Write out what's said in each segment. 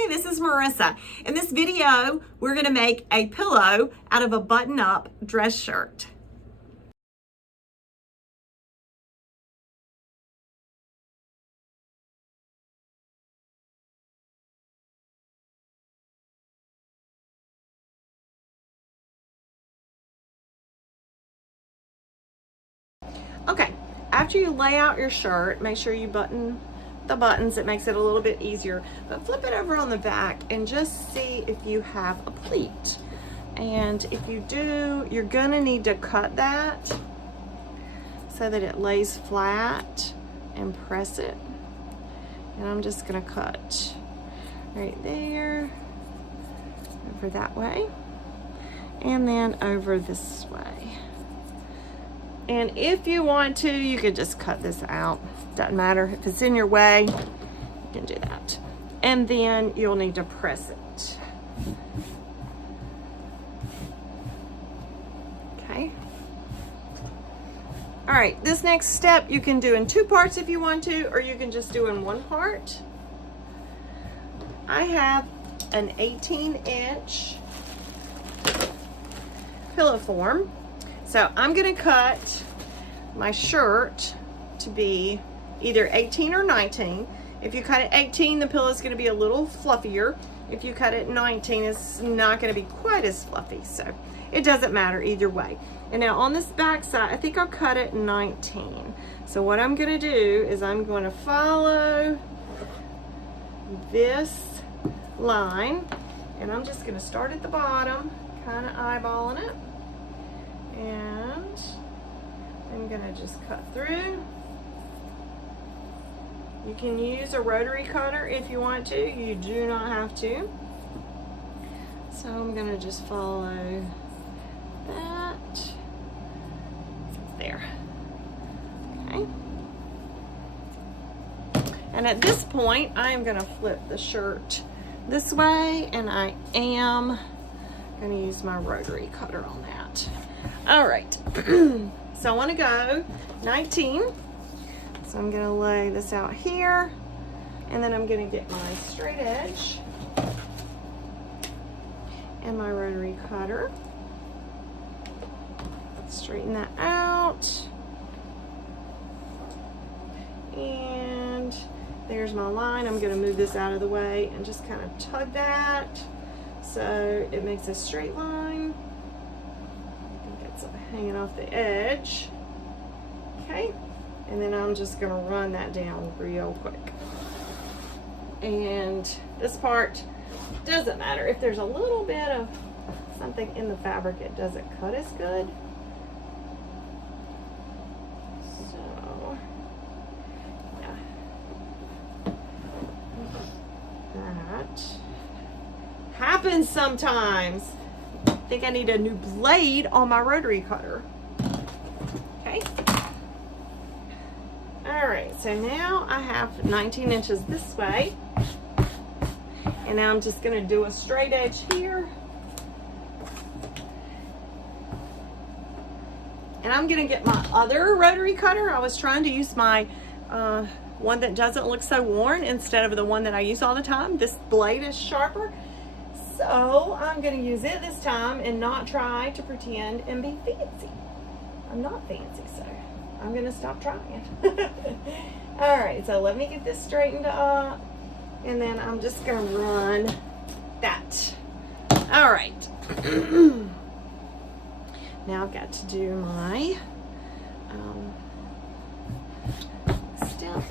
Hi, this is Marissa. In this video, we're going to make a pillow out of a button-up dress shirt. Okay, after you lay out your shirt, make sure you button the buttons. It makes it a little bit easier. But flip it over on the back and just see if you have a pleat. And if you do, you're gonna need to cut that so that it lays flat and press it. And I'm just gonna cut right there, over that way, and then over this way. And if you want to, you could just cut this out. Doesn't matter. If it's in your way, you can do that. And then you'll need to press it. Okay. All right, this next step you can do in two parts if you want to, or you can just do in one part. I have an 18-inch pillow form. So I'm gonna cut my shirt to be either 18 or 19. If you cut it 18, the pillow is gonna be a little fluffier. If you cut it 19, it's not gonna be quite as fluffy. So it doesn't matter either way. And now on this back side, I think I'll cut it 19. So what I'm gonna do is I'm gonna follow this line, and I'm just gonna start at the bottom, kind of eyeballing it. And I'm gonna just cut through. You can use a rotary cutter if you want to. You do not have to. So I'm gonna just follow that. There. Okay. And at this point, I am gonna flip the shirt this way, and I am gonna use my rotary cutter on that. All right, so I want to go 19. So I'm gonna lay this out here, and then I'm gonna get my straight edge and my rotary cutter. Straighten that out. And there's my line. I'm gonna move this out of the way and just kind of tug that so it makes a straight line. Hanging off the edge. Okay, and then I'm just gonna run that down real quick. And this part doesn't matter. If there's a little bit of something in the fabric, it doesn't cut as good. So yeah, that happens sometimes. I think I need a new blade on my rotary cutter. Okay. All right, so now I have 19 inches this way. And now I'm just gonna do a straight edge here. And I'm gonna get my other rotary cutter. I was trying to use my one that doesn't look so worn instead of the one that I use all the time. This blade is sharper. So I'm gonna use it this time and not try to pretend and be fancy. I'm not fancy, so I'm gonna stop trying. All right, so let me get this straightened up, and then I'm just gonna run that. All right. Now I've got to do my step.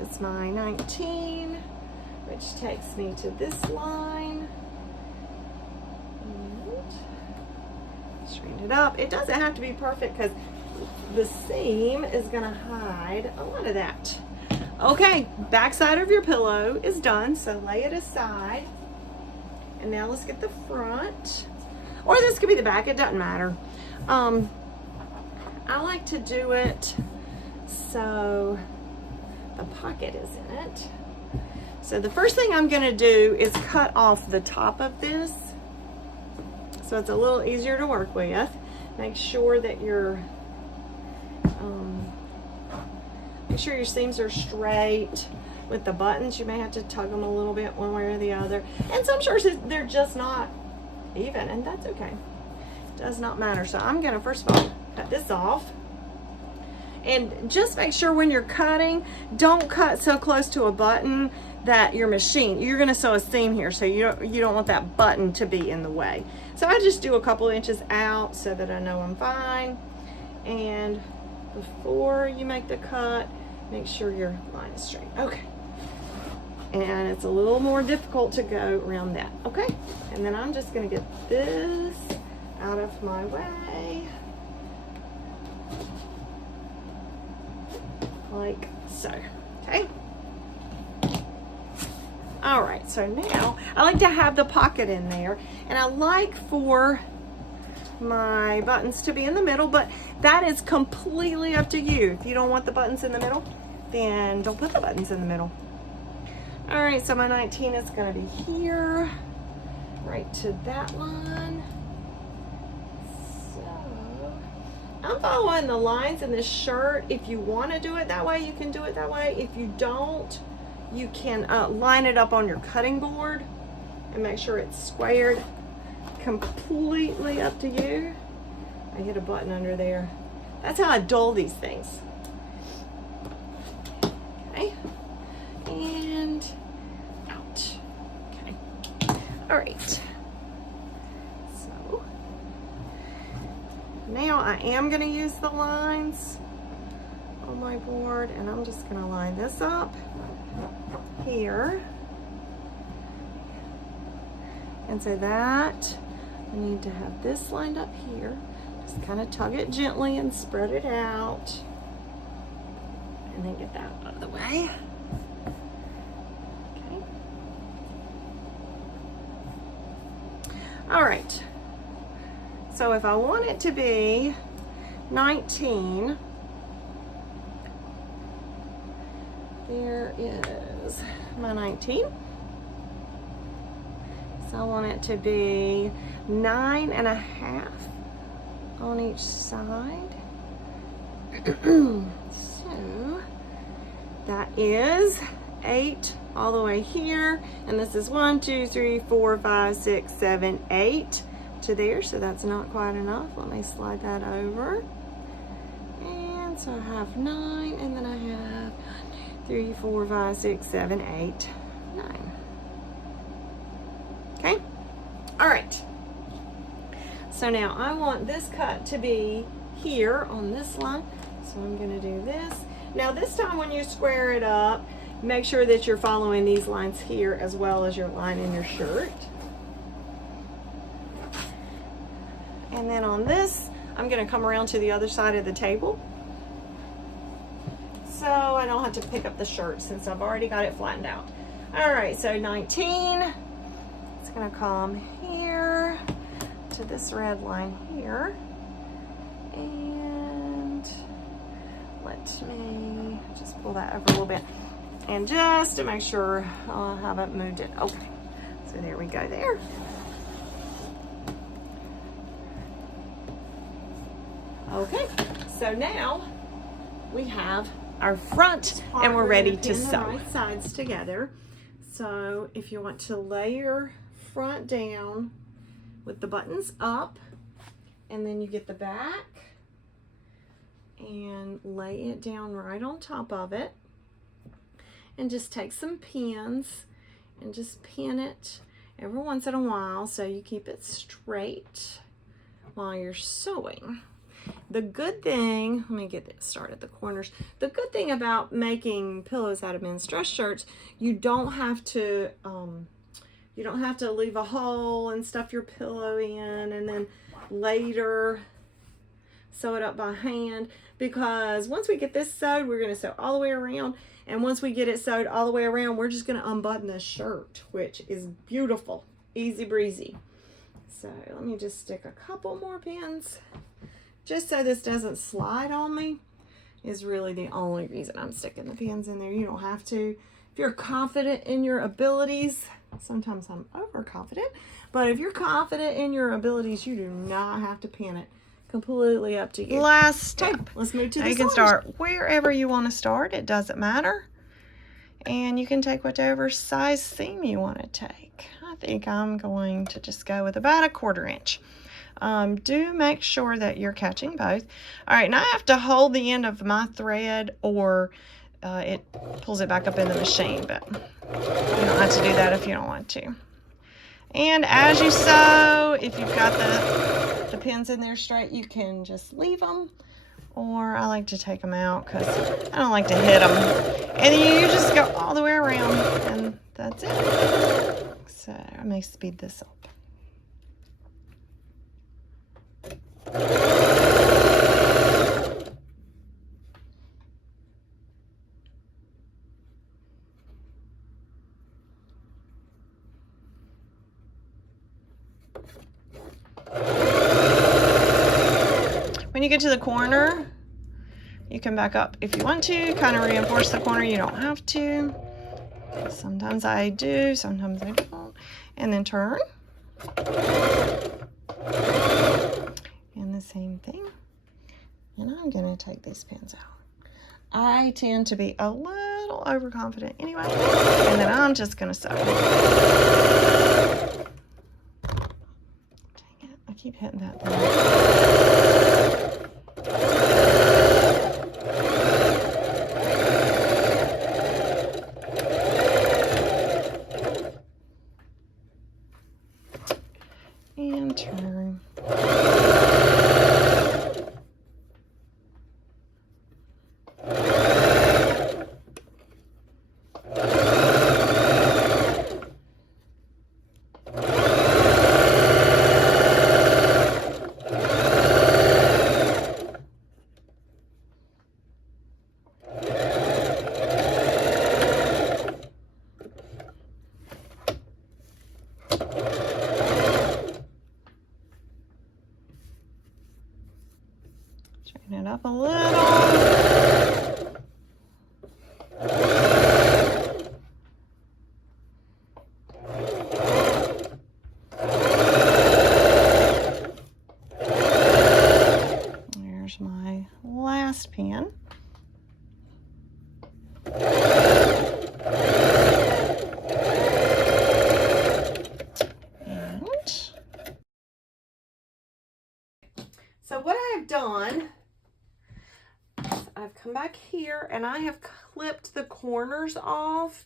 Is my 19, which takes me to this line. And straighten it up. It doesn't have to be perfect because the seam is gonna hide a lot of that. Okay, back side of your pillow is done, so lay it aside. And now let's get the front, or this could be the back, it doesn't matter. I like to do it so the pocket is in it. So the first thing I'm gonna do is cut off the top of this so it's a little easier to work make sure that your Make sure your seams are straight. With the buttons, you may have to tug them a little bit one way or the other. And some shirts, they're just not even, and that's okay. Does not matter. So I'm gonna first of all cut this off. And just make sure when you're cutting, don't cut so close to a button that your machine, you're gonna sew a seam here, so you don't want that button to be in the way. So I just do a couple inches out so that I know I'm fine. And before you make the cut, make sure your line is straight. Okay. And it's a little more difficult to go around that. Okay. And then I'm just gonna get this out of my way. Like so. Okay. All right, so now I like to have the pocket in there, and I like for my buttons to be in the middle, but that is completely up to you. If you don't want the buttons in the middle, then don't put the buttons in the middle. All right, so my 19 is gonna be here, right to that one. So I'm following the lines in this shirt. If you wanna do it that way, you can do it that way. If you don't, you can line it up on your cutting board and make sure it's squared. Completely up to you. I hit a button under there. That's how I dull these things. Okay. And out. Okay. All right. So now I am going to use the lines on my board, and I'm just going to line this up here. And so that I need to have this lined up here. Just kind of tug it gently and spread it out. And then get that out of the way. Okay. All right. So if I want it to be 19, there is my 19. So I want it to be 9.5 on each side. So that is 8 all the way here. And this is 1, 2, 3, 4, 5, 6, 7, 8 to there. So that's not quite enough. Let me slide that over. And so I have 9, and then I have 3, 4, 5, 6, 7, 8, 9. Okay. All right. So now I want this cut to be here on this line. So I'm going to do this. Now this time when you square it up, make sure that you're following these lines here as well as your line in your shirt. And then on this, I'm going to come around to the other side of the table. So I don't have to pick up the shirt since I've already got it flattened out. All right, so 19, it's going to come here to this red line here. And let me just pull that over a little bit. And just to make sure I haven't moved it. Okay, so there we go there. Okay, so now we have our front and we're ready to sew. The right sides together. So if you want to lay your front down with the buttons up, and then you get the back and lay it down right on top of it, and just take some pins and just pin it every once in a while so you keep it straight while you're sewing. The good thing, let me get this started at the corners. The good thing about making pillows out of men's dress shirts, you don't have to leave a hole and stuff your pillow in and then later sew it up by hand, because once we get this sewed, we're going to sew all the way around, and once we get it sewed all the way around, we're just going to unbutton this shirt, which is beautiful, easy breezy. So let me just stick a couple more pins just so this doesn't slide on me, is really the only reason I'm sticking the pins in there. You don't have to. If you're confident in your abilities, sometimes I'm overconfident, but if you're confident in your abilities, you do not have to pin it. Completely up to you. Last step. Let's move to the You can sleeves. start wherever you want to start. It doesn't matter. And you can take whatever size seam you want to take. I think I'm going to just go with about a 1/4 inch. Do make sure that you're catching both. All right, now I have to hold the end of my thread or it pulls it back up in the machine, but you don't have to do that if you don't want to. And as you sew, if you've got the pins in there straight, you can just leave them, or I like to take them out because I don't like to hit them. And then you just go all the way around, and that's it. So I may speed this up. When you get to the corner, you can back up if you want to, kind of reinforce the corner. You don't have to. Sometimes I do, sometimes I don't. And then turn. And the same thing. And I'm going to take these pins out. I tend to be a little overconfident anyway. And then I'm just going to sew. Dang it, I keep hitting that thing. And turn. Straighten it up a little. There's my last pin. So what I've done, I've come back here and I have clipped the corners off.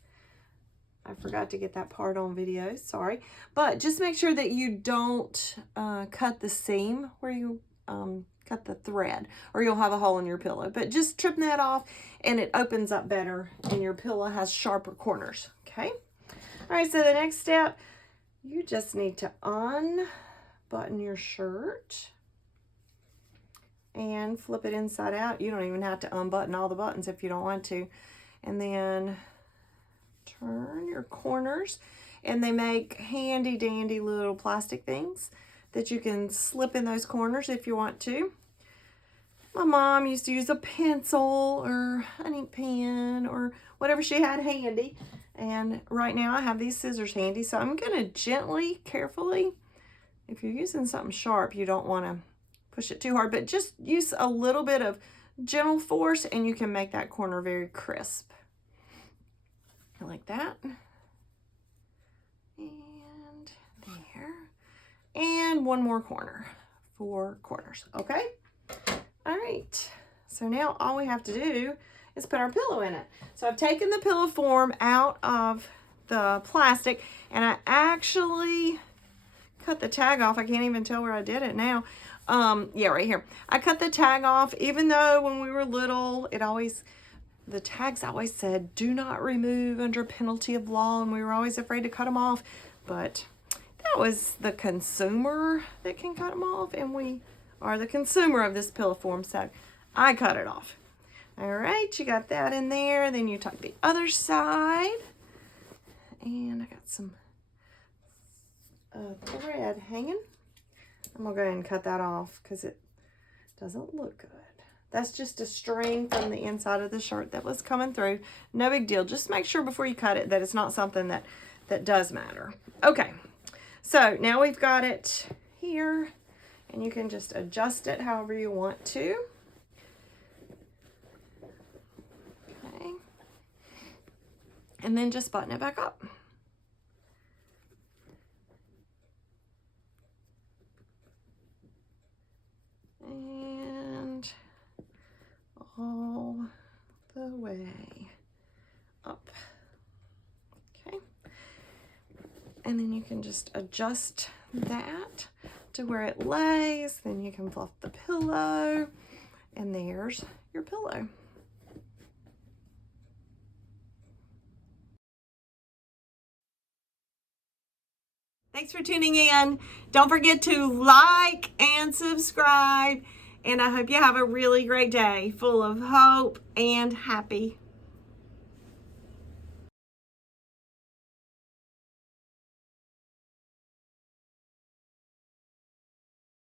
I forgot to get that part on video, sorry. But just make sure that you don't cut the seam where you cut the thread, or you'll have a hole in your pillow. But just trim that off and it opens up better and your pillow has sharper corners, okay? All right, so the next step, you just need to unbutton your shirt and flip it inside out. You don't even have to unbutton all the buttons if you don't want to. And then turn your corners, and they make handy dandy little plastic things that you can slip in those corners if you want to. My mom used to use a pencil or an ink pen or whatever she had handy. And right now I have these scissors handy, so I'm gonna gently, carefully, if you're using something sharp, you don't wanna push it too hard, but just use a little bit of gentle force and you can make that corner very crisp. Like that. And there. And one more corner. 4 corners, okay? All right. So now all we have to do is put our pillow in it. So I've taken the pillow form out of the plastic and I actually cut the tag off. I can't even tell where I did it now. Yeah, right here. I cut the tag off, even though when we were little, the tags always said, do not remove under penalty of law, and we were always afraid to cut them off. But that was the consumer that can cut them off, and we are the consumer of this pillow form, so I cut it off. All right, you got that in there. Then you tuck the other side, and I got some thread hanging. I'm gonna go ahead and cut that off because it doesn't look good. That's just a string from the inside of the shirt that was coming through. No big deal. Just make sure before you cut it that it's not something that does matter. Okay, so now we've got it here, And you can just adjust it however you want to. Okay. And then just button it back up. And all the way up. Okay. And then you can just adjust that to where it lays. Then you can fluff the pillow, and there's your pillow. Thanks for tuning in. Don't forget to like and subscribe. And I hope you have a really great day full of hope and happy.